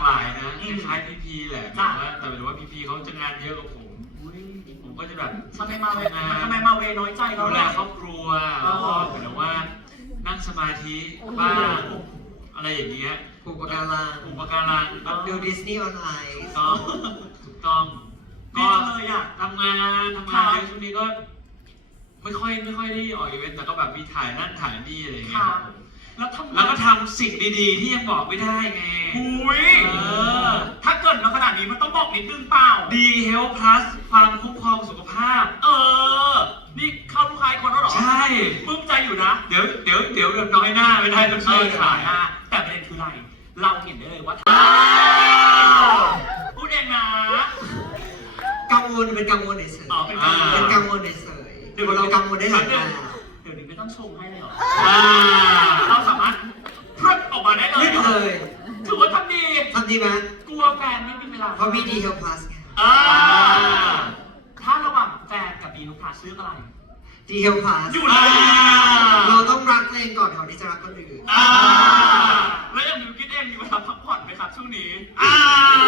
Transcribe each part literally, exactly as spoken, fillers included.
หลายนะคล้ายพีพีแหละแต่ว่าแต่เป็นว่าพีพีเขาจะงานเยอะกว่าผมผมก็จะแบบทำไมมาเวทำไมมาเวน้อยใจเราดูแลครอบครัวแล้วก็เหมือนว่านั่งสมาธิบ้างอะไรอย่างเงี้ยอุปการังอุปการังดูดิสนีย์ออนไลน์ถูกต้องถูกต้องก็ก็เลยอ่ะทำงานทำงานเยอะช่วงนี้ก็ ไม่ค่อยไม่ค่อยได้ออกอีเวนต์แต่ก็แบบมีถ่ายนั่นถ่ายนี่อะไรอย่างเงี้ยแล้วทำแล้วก็ทำสิ่งดีๆที่ยังบอกไม่ได้ไงหุยเออถ้าเกิดมาขนาดนี้มันต้องบอกนิดนึงเปล่าดีเฮลพลัสความคุ้มครองสุขภาพเออ นี่เข้าลูกค้าคนแล้วหรอใช่ปลื้มใจอยู่นะเดี๋ยวเดี๋ยวเดี๋ยวเดี๋ยวน้อยหน้าไม่ได้ต้องเอช่วยอขายหน้าแต่ประเด็นคืออะไร เราเห็นได้เลยว่าพูดเองนะกังวลเป็นกังวลเฉยอ๋อเป็นกังวลเป็นกังวลเฉยเดี๋ยวเรากังวลได้หลายแบบเดี๋ยวนี้ไม่ต้องชงให้เลยเหรออ่าเราสามารถพรึดออกมาได้เลยรีบเลยถือว่าทำดีทำดีไหมกลัวแฟนไม่มีเวลาเพราะมีดีเทลพลัสไงอ่าถ้าระหว่างแฟนกับบีนุพาเลือกอะไรดีเทลพลัสอยู่เลยเราต้องรักตัวเองก่อนก่อนที่จะรักคนอื่นอ่าแล้วอย่างบิวกินเองมีเวลาพักผ่อนไหมครับช่วงนี้อ่า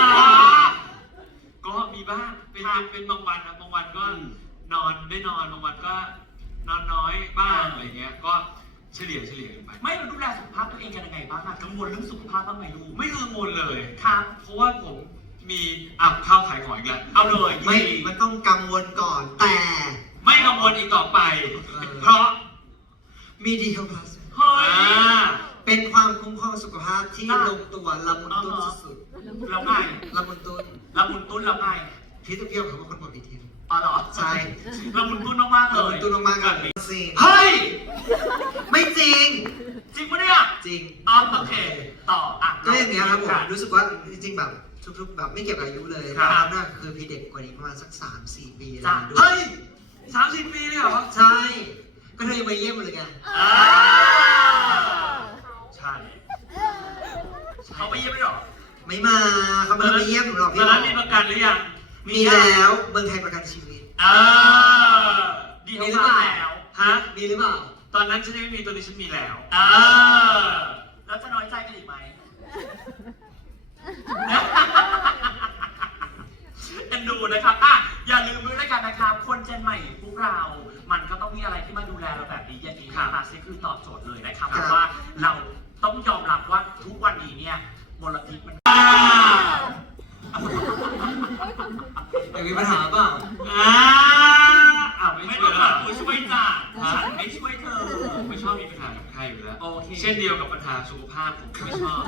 ก็มีบ้างเป็นเป็นบางวันนะบางวันก็นอนได้นอนบางวันก็นอนน้อยบ้างอะไรเงี้ยก็เฉลี่ยเฉลี่ยกันไปไม่เราดูแลสุขภาพตัวเองกันยังไงบ้างอะกังวลเรื่องสุขภาพบ้างไหมลูกไม่กังวลเลยครับเพราะว่าผมมีอ่ะข้าวขายของอีกแล้วเอาเลยไม่ มันต้องกังวลก่อน แต่ไม่กังวลอีกต่อไป เพราะมีดีเทลพลัสเฮ้ยอ่าเป็นความคุ้มครองสุขภาพที่อ่ะลงตัวละมุนตุ้นอ่าฮะสุดแล้วไงๆละมุนตุ้นละมุนตุ้นแล้วไงพี่ตุ๊กเกี่ยวกับคนบอกดีเทลอ๋อเหรอใช่ละมุนตุ้นมากๆเลละมุยนตุ้นมากๆกันจริงเฮ้ยไม่จริงจริงปะเนี่ยจริงอ๋อโอเคต่ออ่ะก็อย่างเงี้ยครับผมรู้สึกว่าจริงๆแบบทุกๆแบบไม่เกี่ยวกับอายุเลยครับน่าคือพี่เด็กกว่านี้ประมาณสักสามสี่ปีอะไรจ้ะด้วยเฮ้ยสามสิบปีเลยเหรอใช่ก็เธอยังมาเยี่ยมเลยไงอ่าใช่เขาไปเยี่ยมไม่หรอไม่มาเขาไม่ได้มาเยี่ยมหรอกตพี่อนหรนั้อน กมีประกันหรือยังมีแล้วเมืองไทยประกันชีวิตอ่าดีมีมีหหรืรือ อเปเปล่าล่าฮะมีหรือเปล่าตอนนั้นฉันยังไม่มีตัวนี้ฉันมีแล้วอ่าแล้วจะน้อยใจกันอีกไหมเอ็นดูนะครับอ่ะอย่าลืมด้วยแล้วกันนะครับ คนเจนใหม่พวกเรา มันก็ต้องมีอะไรที่มาดูแลเราแบบนี้อย่างนี้ค่ะมาซิคือตอบโจทย์เลยนะครับเพราะว่าเราต้องยอมรับว่าทุกวันนี้เนี่ยมลพิษมันแต่มีปัญหาเปล่าอ่าอ่าไม่ไม่ช่ต้วอย งแล้วหาผู้ช่วยจ้ะฉันไม่ช่วยเธอผมไม่ชอบมีปัญหากับใครอยู่แล้วโอเคเช่นเดียวกับปัญหาสุขภาพผมก็ไม่ชอบ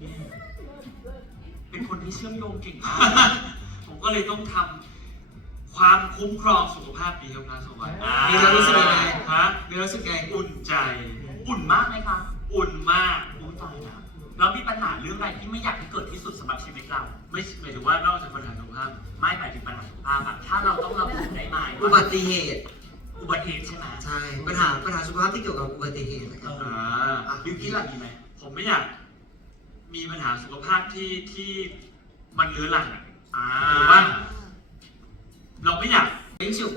เป็นคนที่เชื่อมโยงเก่งมากผมก็เลยต้องทำความคุ้มครองสุขภาพดีของเราเอาไว้อ่ามีความรู้สึกยังไงฮะมีรู้สึกไงอุ่นใจอุ่นมากไหมคะอุ่นมากอุ่นตายนะแล้วมีปัญหาเรื่องอะไรที่ไม่อยากให้เกิดที่สุดสำหรับชีวิตเราไม่หมายถึงว่านอกจากปัญหาสุขภาพไม่หมายถึงปัญหาสุขภาพอะถ้าเราต้องระบุได้ไหมอุบัติเหตุอุบัติเหตุใช่ไหมใช่ ปัญหาปัญหาสุขภาพที่เกี่ยวกับอุบัติเหตุนะคเอรับออ่าอ่ะบิวกิ้นล่ะมีไหมผมไม่อยากมีปัญหาสุขภาพที่ที่มันเรื้อรังอ่ะอ่าหรือว่า เราไม่อยากยิงฉุก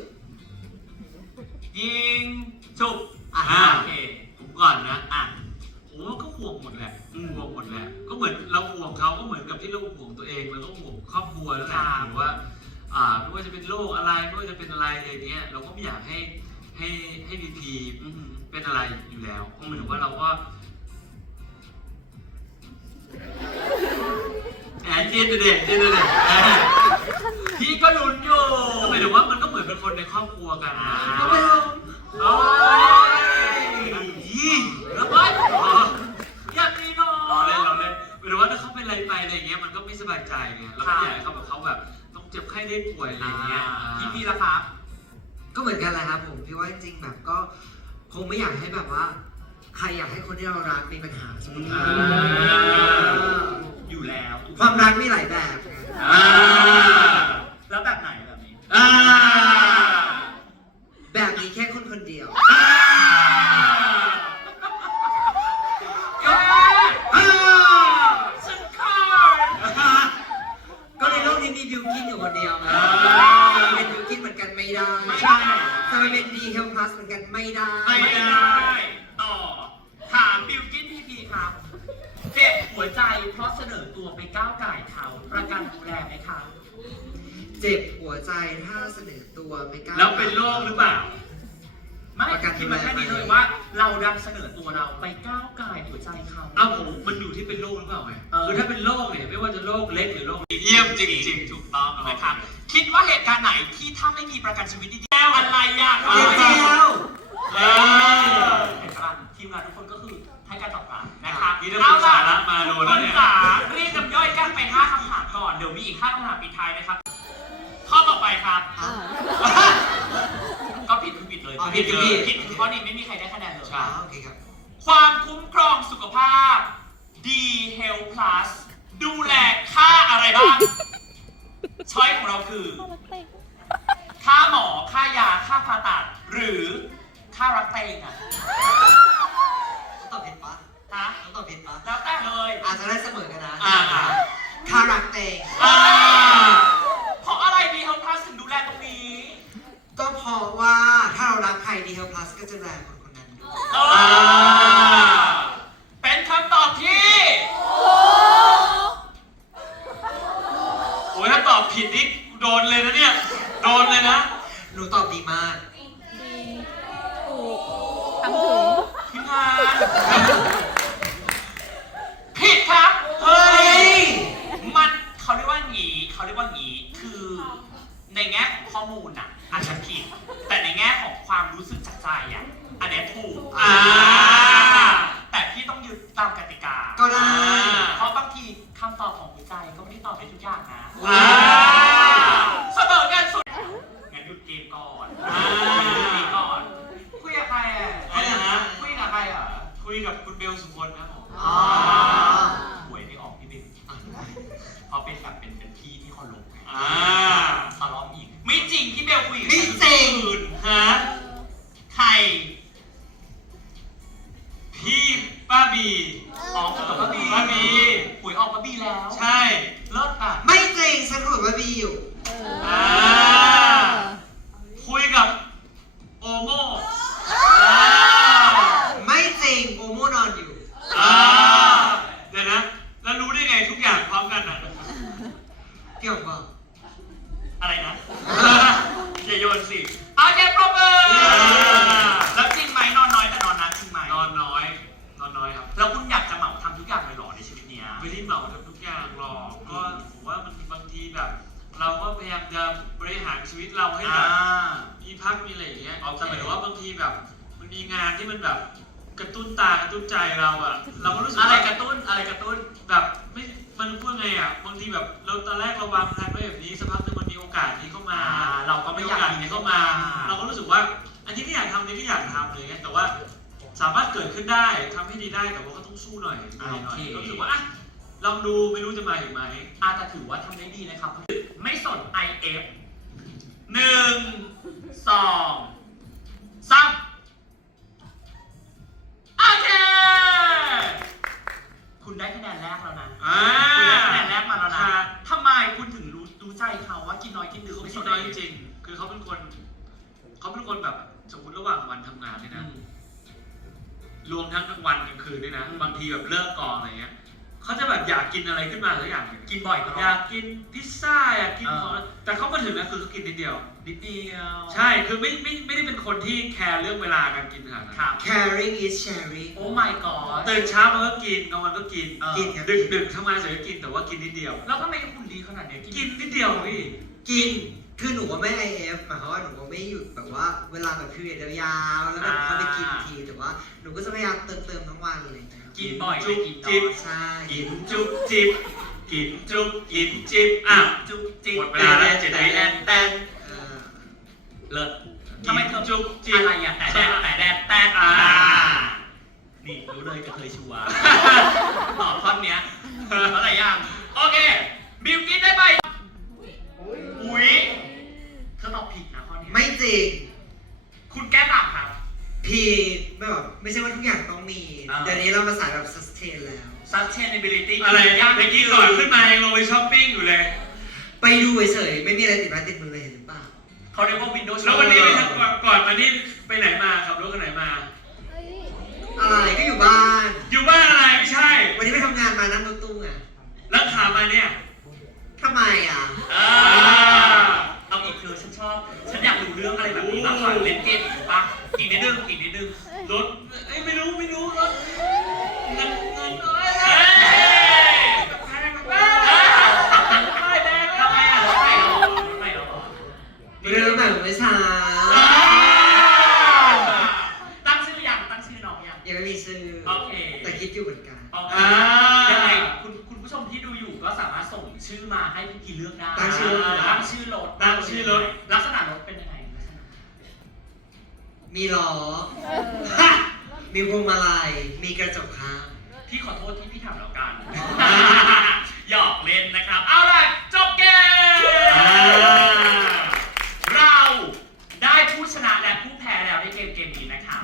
ยิงจุบอ่ะอ่าโอเคผมก่อนนะอ่ะผมว่าก็ห่วงหมดแหละอืมห่วงหมดแหละ ก็เหมือนเราห่วงเขาก็เหมือนกับที่เราห่วงตัวเองเราก็ห่วงครอบครัวแล้วแหละครับหรือว่าอ่าไม่ว่าจะเป็นโรคอะไรไม่ว่าจะเป็นอะไรอะไรเนี้ย เราก็ไม่อยากให้ให้ให้บีพีอือหือเป็นอะไรอยู่แล้วเพราะหมายถึงว่าเราก็แหมเจนเด็กเจนเด็กพี่ก็ลุ้นอยู่ก็หมายถึงว่ามันก็เหมือนเป็นคนในครอบครัวกันนะก็ไม่ลงโอ้ยยี่แล้วเฮ้ยอยากมีน้องเราเล่นเราเล่นหมายถึงว่าถ้าเขาเป็นอะไรไปอะไรอย่างเงี้ยมันก็ไม่สบายใจไงเราก็อยากให้เขาแบบเขาแบบต้องเจ็บไข้ได้ป่วยอะไรอย่างเงี้ยพี่พี่ละครับก็เหมือนกันแหละครับผมพี่ว่าจริงๆแบบก็คงไม่อยากให้แบบว่า ใครอยากให้คนที่เรารักมีปัญหาสุขภาพอยู่แล้วความรักมีหลายแบบไงอ่าแล้วแบบไหนแบบนี้อ่าแบบนี้แค่คนคนเดียวอ่าอ้าวฉันคอยก็ในโลกนี้มีบิวกินอยู่คนเดียวไงเป็นบิวกินเหมือนกันไม่ได้ไม่ได้จะไปเป็นดีเฮลพลัสเหมือนกันไม่ได้ไม่ได้ ต่อ ถามบิวกินพี่พีครับ เจ็บหัวใจเพราะเสนอตัวไปก้าวไก่เขาประกันดูแลไหมคะเจ็บหัวใจถ้าเสนอตัวไม่กล้าแล้วเป็นโรคหรือเปล่าไม่คิดมาแค่นี้เลยว่า เราดันเสนอตัวเราไปก้าวไก่หัวใจเขาเอ้าผมมันอยู่ที่เป็นโรคหรือเปล่าไงเออคือถ้าเป็นโรคเนี่ยไม่ว่าจะโรคเล็กหรือโรคเยี่ยมจริงๆถูกต้องนะนะคครัรับบ คิดว่าเหตุการณ์ไหนที่ถ้าไม่มีประกันชีวิตดีๆแล้วอะไรอยากเดียวเออเห็นปะทีมงานทุกคนก็คือให้การตอบรับนะครับนี่ถ้าคุณสาระมาโดนทุแล้วกคนเนี่ยจ๋ารีบนำย่อยกันไปห้าคำถามก่อนเดี๋ยวมีอีกห้าคำถามปิดท้ายนะครับข้อต่อไปครับ ก็ผิดคือผิดเลยอ๋อผิดคือผิดผิดคือข้อนี้ไม่มีใครได้คะแนนเลยอ๋อโอเคครับความคุ้มครองสุขภาพ D Health Plus ดูแลค่าอะไรบ้าง ช้อยของเราคือ ค่าหมอ ค่ายา ค่าผ่าตัด หรือค่ารักเตงอ่ะตอบผิดปะฮะต้องตอบผิดปะแล้วแต่เลยอาจจะได้เสมอกันนะอ่าอ่าคารักเตงอ่าเพราะอะไร D Health Plus ถึงดูแลตรงนี้ก็เพราะว่าถ้าเรารักใครดีเทลพลัสก็จะแรงคนคนนั้นด้วยอ่าเป็นคำตอบที่โอ้ยถ้าตอบผิดนี่โดนเลยนะเนี่ยโดนเลยนะหนูตอบดีมากถูกทำถึงทีมงานผิดครับเฮ้ยมันเขาเรียกว่างี้เขาเรียกว่างี้คือในแง่ของข้อมูลอ่ะอาจจะผิด แต่ในแง่ของความรู้สึกจากใจอ่ะอันเนี้ยถูกอ่าแต่พี่ต้องยึดตามกติกาก็ได้เพราะบางทีคำตอบของหัวใจก็ไม่ได้ตอบได้ทุกอย่างนะอ่าเสมอกันสุดงั้นหยุดเกมก่อนหยุดเกมก่อนคุยกับใครอ่ะอะไรนะคุยกับใครอ่ะคุยกับคุณเบลสุพลนะผมอ๋อหวยไม่ออกพี่เบนเพราะเป็นแบบเป็นเป็นพี่ที่เขาลงไงอ่าทะเลาะอีกไม่จริงพี่เบลคุยกับไม่จริงอื่นฮะใครพี่ป้าบีออกกับป้าบีป้าบีหวยออกป้าบีแล้วใช่เลิศอ่ะไม่จริงฉันคุยกับว่าบีอยู่อ่าคุยกับโอโม่อ่าไม่จริงโอโมนอนอยู่อ่าเดี๋ยวนะแล้วรู้ได้ไงทุกอย่างพร้อมกันอ่ะเกี่ยวกับอะไรนะอย่าโยนสิโอเคปรบมือแล้วจริงไหมนอนน้อยแต่นอนนะจริงไหมนอนน้อยนอนน้อยครับแล้วคุณอยากจะเหมาทำทุกอย่างเลยเหรอในชีวิตเนี้ยไม่ได้เหมาทำทุกอย่างหรอกก็ผมว่ามันบางทีแบบ เราก็พยายามจะบริหารชีวิตเราให้แบอ่าบมีพักมีอะไรอย่างเงี้ยโอเคแต่หมายถึงว่าบางทีแบบมันมีงานที่มันแบบกระตุ้นตากระตุ้นใจเราอ่ะเราก็รู้สึกอะไรว่ากระตุ้นอะไรกระตุ้นแบบไม่มันพูดไงอ่ะบางทีแบบเราตอนแรกเราวางแผนไว้แบบนี้สักพักหนึงมันมีโอกาสนี้เข้ามาอ่าเราก็ไม่อยากโนี้เข้ามา เราก็รู้สึกว่าอันนี้ก็อยากทำอันนี้ก็อยากทำเลยไงแต่ว่าสามารถเกิดขึ้นได้ทำให้ดีได้แต่ว่าก็ต้องสู้หน่อยเหนื่อยหน่อยก็รู้สึกว่าอ่ะลองดูไม่รู้จะมาถึงไหมอาแต่ถือว่าทำได้ดีนะครับ ไม่สน ไอ เอฟ หนึ่ง สองสามโอเค คุณได้คะแนนแรกแล้วนะอ่าคุณได้คะแนนแรกมาแล้วครันะบทำไมคุณถึงรู้รู้ใจเขาว่ากินน้อยกินดึกเขาไม่ไม่สใช่นน้อยจริงๆคือเขาเป็นคน เขาเป็นคนแบบสมมติระหว่างวันทำงานเนี่ยอืนะมรวมทั้งกลางวันกลางคืนด้วยนะอืมบางทีแบบเลิกกองอะไรเงี้ยเขาจะแบบอยากกินอะไรขึ้นมาสักอย่างหนึ่งกินบ่อยตลออยาดกกินพิซซ่าอยากกินเออของแต่เขามาถึงนะคือเขากินนิดเดียวนิดเดียวใช่ คือไม่ไม่ไม่ได้เป็นคนที่แคร์เรื่องเวลาการกินขนาดนั้นครับ caring is sharing โอ้ my god ตื่นเช้ามันก็กินกลางวันก็กินเออกินครับดึกดึกทำงานเสร็จก็กินแต่ว่ากินนิดเดียวแล้วทำไมคุณดีขนาดเนี้ยกินนิดเดียวพี่กิน คือหนูว่าไม่ ไอ เอฟ หมายความว่าหนูว่าไม่หยุดแบบว่าเวลาแบบ period ยาวๆแล้วแบบค่อยไปกินที แต่ว่าหนูก็จะพยายามเติมเติมทั้งวันเลยนะกินบ่อยจุ๊ไม่บกินจิ๊น้บอยใช่กินจุ๊บจิ๊บกินจุ๊บกินจิ๊บอ่ะจุ๊บจิ๊บหมดเวลาแล้วเจ็ดวิแตนแตนเออเลิศทำไมเธอจุ๊บจิ๊บอะไรอ่ะแต่แดดแต่แดดแต่อ่านี่รู้เลยกระเทยชัวร์ตอบท่อนเนี้ยอะไรยังโอเคบิวกินได้ไปอุ้ยเธอตอบผิดนะข้อนี้ไม่จริงคุณแก้ต่างครับผิดไม่แบบไม่ใช่ว่าทุกอย่างต้องมีอ่าเดี๋ยวนี้เรามาสายแบบ sustain แล้ว sustainability อะไรยากเมื่อกี้ก่อนขึ้นมายังลงไปช้อปปิ้งอยู่เลยไปดูเฉยๆไม่มีอะไรติดไม้ติดมือเลยเห็นหรือเปล่าเขาเรียกว่า Windows แล้ววันนี้ไปทำก่อนก่อนมานี่ไปไหนมาขับรถกันไหนมาอะไรก็อยู่บ้านอยู่บ้านอะไรไม่ใช่วันนี้ไปทำงานมานั่งรถตู้ไงแล้วขามาเนี่ยทำไมอ่ะอ่าเอาอีกเธอฉันชอบ ฉันอยากรู้เรื่องอะไรแบบนี้มากกว่าเล่นเกมอีกปะอีกนิดนึงอีกนิดนึงรถเอ้ยไม่รู้ไม่รู้รถเงินเงินเอ้ยเฮ้ยแพงมากป้ายแดงทำไมอ่ะรถใหม่เหรอรถใหม่เหรอไม่ได้รู้แต่ไม่ช้าตั้งชื่อยังตั้งชื่อน้องยังยังไม่มีชื่อโอเคแต่คิดอยู่เหมือนกันโอเคยังไงคุณคุณผู้ชมที่ดูอยู่ก็สามารถส่งชื่อมาให้พี่กีเลือกได้ตั้งชื่อรถตั้งชื่อรถตั้งชื่อรถลักษณะรถเป็นยังไงลักษณะมีล้อ มีพวงมาลัย มีกระจกข้างพี่ขอโทษที่พี่ทำแล้วกัน หยอกเล่นนะครับ เอาล่ะจบเกม เราได้ผู้ชนะและผู้แพ้แล้วในเกมเกมนี้นะครับ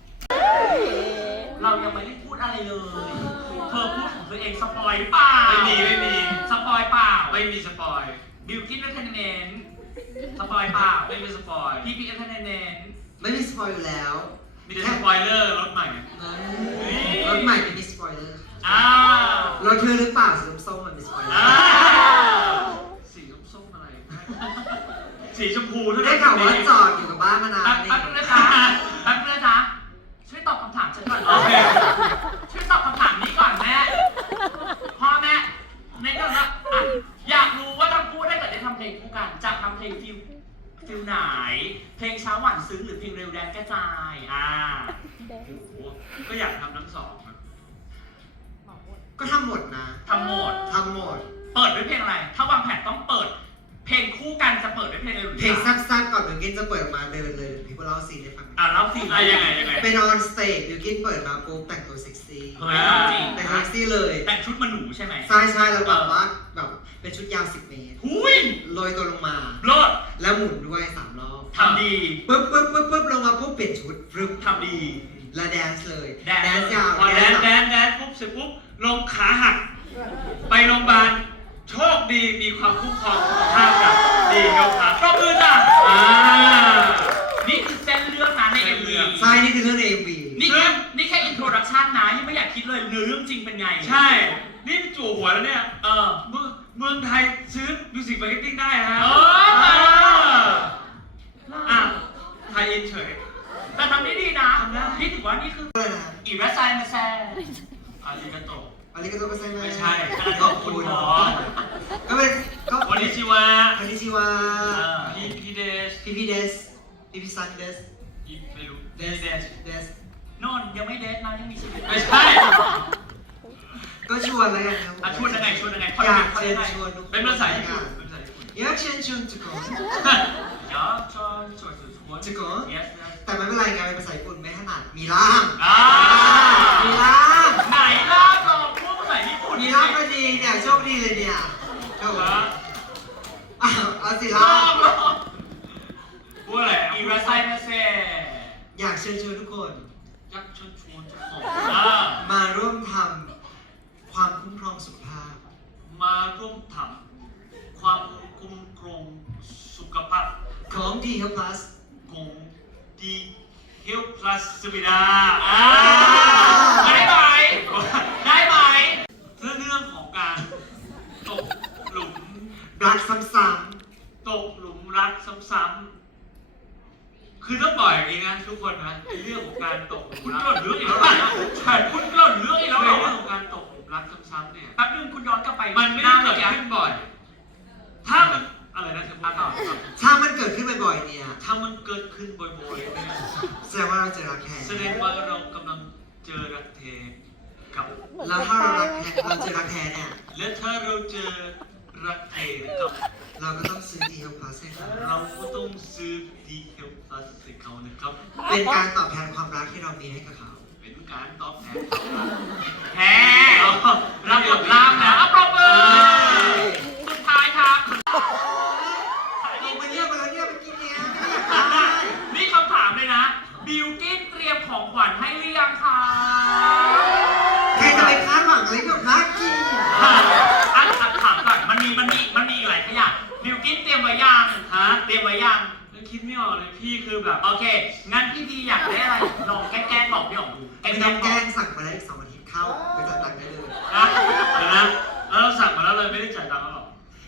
เรายังไม่ได้พูดอะไรเลย เธอพูดของเธอเองสปอยเปล่าไม่มีไม่มีสปอยเปล่าไม่มีสปอยบิวกิ้นเอนเตอร์เทนเมนต์สปอยเปล่าไม่มีสปอยพี่พีเอนเตอร์เทนเมนต์ไม่มีสปอยอยู่แล้วมีแต่สปอยเลอร์รถใหม่รถใหม่ไม่มีสปอยเลอร์อ้าวรถเธอหรือเปล่าสีส้มๆมันมีสปอยเลออ้าร์วสีส้มๆอะไร สีชมพูเท่าได้นั้นข่าวว่าจอดอยู่กับบ้านมานานแป๊บนี่แป๊บนึงนะจ๊ะแป๊บนึงนะจ๊ะช่วยตอบคำถามฉันก่อนโอเคช่วยตอบคำถามนี้ก่อนแม่ พ่อแม่ในเรื่องว่าอ่ะอยากรู้ว่าทั้งคู่ได้เกิดได้ทำเพลงคู่กันจะทำเพลงฟิลฟิลไหน เพลงเช้าหวานซึ้งหรือเพลงเร็วแดนกระจายอ่าโอ้โหก็อยากทำทั้งสองครับก็ทำหมดนะทำหมดทำหมดเปิดด้วยเพลงอะไร ถ้าวางแผนต้องเปิด เพลงคู่กันจะเปิดด้วยเพลงอะไรหรือเพลงช้าซับๆก่อนบิวกินจะเปิดออกมาเดินเลยพี่พวกเราซีนให้ฟังอ่ะรับสิอ่ะยังไงยังไงเป็นออนสเตจบิวกินเปิดมาปุ๊บแต่งตัวเซ็กซี่เฮ้ยเอาจริงแต่งตัวเซ็กซี่เลยแต่งชุดมันหนูใช่ไหมใช่ใช่แล้วแบบว่าแบบเป็นชุดยาวสิบเมตรหุยโรยตัวลงมาเลิศแล้วหมุนด้วยสามรอบทำดีปึ๊บปึ๊บปึ๊บปึ๊บลงมาปุ๊บเปลี่ยนชุดฟึบทำดีแล้วแดนซ์เลยแดนซ์แดนซ์ยาวพอแดนซ์แดนแดนปุ๊บเสร็จปุ๊บลงขาหัก ไปโรงพยาบาลโชคดีมีความคุ้มครองสุขภาพกับดีเฮลท์ครับปรบมือจ้ะอ่านี่คือเส้นเรื่องนะในเส้เอ็นมเรื่วีองใช่นี่คือเรื่องใน เอ็ม วีนี่แค่นี่แค่อินโทรดักชันนะยังไม่อยากคิดเลยเนื้อเรื่องจริงเป็นไงใช่ นี่จู่หัวแล้วเนี่ยเออเมืองเมืองไทยซื้อมิวสิกมาร์เก็ตติ้งได้ฮะเอออ่าอ่ะอ่ะไทยอินเฉยแต่ทำได้ดีนะทำได้นี่ถือว่านี่คืออะไรนะอีรัสไซมาแซ่อาริกาโตะอาริกาโตะก็ใช่ไหมไม่ใช่ขอบคุณหมอก็เป็นก็วันนี้ชิวะคานิชิวะพีพีเดสพีพีเดสพีพีซันเดสอีไม่รู้เดเดสสเดสเดสโน่นยังไม่เดทนะยังมีชีวิตไม่ใช่ก็ชวนแล้วกันครับอ่ะชวนยังไงชวนยังไงอยากชวนเชิยัญงไงชวนทุกคนเป็นภาษาญี่ปุ่นเป็นภาษาญี่ปุ่นอยากเชิญชวนทุกคนอยากชวนชวนชวนทุกคน yes yes แต่ไม่เป็นไรไงเป็นภาษาญี่ปุ่นไม่ถนัดมีล่ามอ่ามีล่ามไหนล่ะลองพูดภาษาญี่ปุ่นมีล่ามก็ดีเนี่ยโชคดีเลยเนี่ยโชคดีอ้าวเอาสิลล่าอมงลองพูดอะไรอ่ะอีรัสไซมาแซ่อยากเชิญชวนทุกคนยักษ์ชวนชวนทุกคนอ่ามาร่วมทำความคุ้มครองสุขภาพมาร่วมทำความคุ้มครองสุขภาพของ ดี เฮลท์ พลัสของดีเฮลพลัสสมิดาอ่าได้ไหมได้ไหมเรื่องเรื่องของการตกหลุมรักซ้ตกหลุมรักซ้ำๆคือต้องบอกอย่างนี้นะทุกคนนะเรื่องของการตกหลุมคุณรักกล่นเรื่องอีกแล้วเหรอใช่คุณกล่นเรื่องอีกแล้วเหรเรื่อองของการตกหลุมรักซ้ำๆเนี่ยแป๊บนึงคุณย้อนกลับไปมันไม่ได้เกิดขึ้นบ่อย ถ้ามันอะไรนะเธอพูดต่อำถ้ามันเกิดขึ้นบ่อยๆเนี่ยถ้ามันเกิดขึ้นบ่อยๆเนี่ยแสดงว่าเราเจอรักแท้แสดงว่าเรากำลังเจอรักแท้กับแล้วถ้าเรารักแท้เราเจอรักแท้เนี่ยและถ้าเราเจอรักแท้กับเราก็ต้องซื้อ ดี เฮลท์ พลัสให้เขาเราก็ต้องซื้อดีเฮลพลัสให้เขานะครับเป็นการตอบแทนความรักที่เรามีให้กับเขาเป็นการตอบแทนแพ้รับบทล่ามแล้วเอาปรบมือสุดท้ายครับลงไปเรียกมาแล้วเนี่ยไปกินเนี่ยไม่อยากได้นี่คำถามเลยนะ บิวกิ้นเตรียมของขวัญให้หรือยังคะใครจะไปคาดหวังอะไรกับรักจริงอ่ะอ่ะถามก่อนมันมีมันมีมันมีอีกหลายขยะบิวกิ้นเตรียมไว้ยังฮะเตรียมไว้ยังแล้วคิดไม่ออกเลยพี่คือแบบโอเค งั้นพี่พีอยากได้อะไรลองแกล้งๆบอกพี่อ๋องดูแกไม่ล้ต้องงๆบแกอล้กงสั่งมาได้อีกสองอาทิตย์เข้าไปจัดตังค์ได้เลยนะเดี๋ยวนะแล้วเราสั่งมาแล้วเลยไม่ได้จ่าย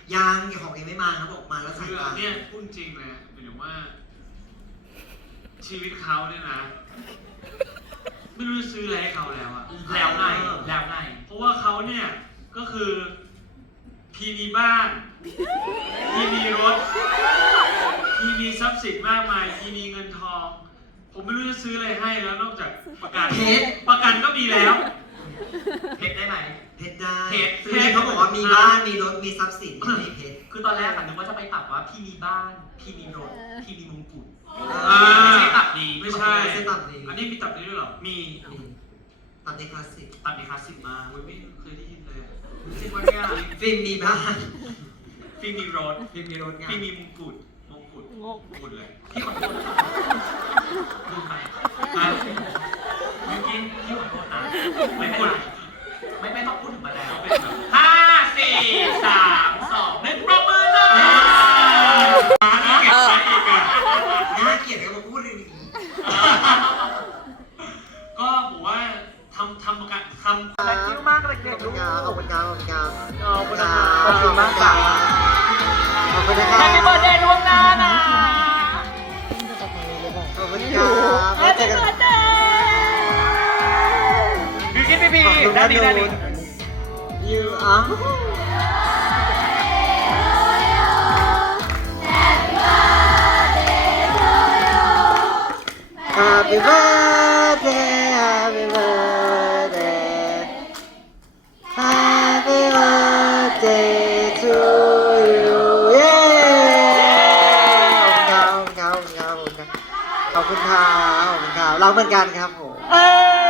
ยังของเองไม่มาเขาบอกมาแล้วใส่คือตาเนี่ยพูดจริงเลยหมายถึงว่า ชีวิตเขาเนี่ยนะ ไม่รู้จะซื้ออะไรให้เขาแล้วอะแล้วไงแล้วไงเพราะว่าเขาเนี่ยก็คือพีมีบ้านพีมีรถพีมีทรัพย์สินมากมายพีมีเงินทอง ผมไม่รู้จะซื้ออะไรให้แล้วนอกจากประกันเพชรประกันก็มีแล้วเพชรได้ไหมเพชรได้เพชรคือเขาบอกว่ามีบ้านมีรถมีทรัพย์สินไม่มีเพชรคือตอนแรกอะนึกว่าจะไปตัดว่าพี่มีบ้าน พี่มีรถ พี่มีมงกุฎอ่าไม่ใช่ตัดดีไม่ใช่ไม่ใช่ตับนี้อันนี้มีตับนี้ด้วยเหรอมีตับนี้คลาสสิกตัดดีคลาสสิกมากโอ้ยไม่เคยได้ยินเลยอะจริงวะเนี่ยฟิล์มมีบ้านพี่มีรถฟิล์มมีรถไงพี่มีมงกุฎมงกุฎงงมงกุฎเลยพี่ขอโทษนะลืมไปอ่ะยูกินพี่ขอโทษนะไม่เป็นไรไม่ไม่ต้องพูดถึงมาแล้วเป็นแบบห้าสี่สามสองหนึ่งปรบมือเลยมาแล้วเก็บไว้อีกอะน่าเกลียดกันมาพูดเลยก็ผมว่าทำทำประกันทำแรงกิ้วมากเลยขเด็อบกคุลูณกครับขอบคุณครับขอบคุณครับขอบคุณนะขอบคุณมากครับขอบคุณนะครับแฮปปี้เบิร์ดเดย์ล่วงหน้านะขอบคุณครับแฮปปี้เบิร์ดเดย์ดูชิปพี่พี่ด้านนี้ด้านนี้ยูอ้าว Happy birthday, happy birthday, happy birthday to you. Yeah! ขอบคุณครับขอบคุณครับขอบคุณครับขอบคุณครับเราเหมือนกันครับผมเอ้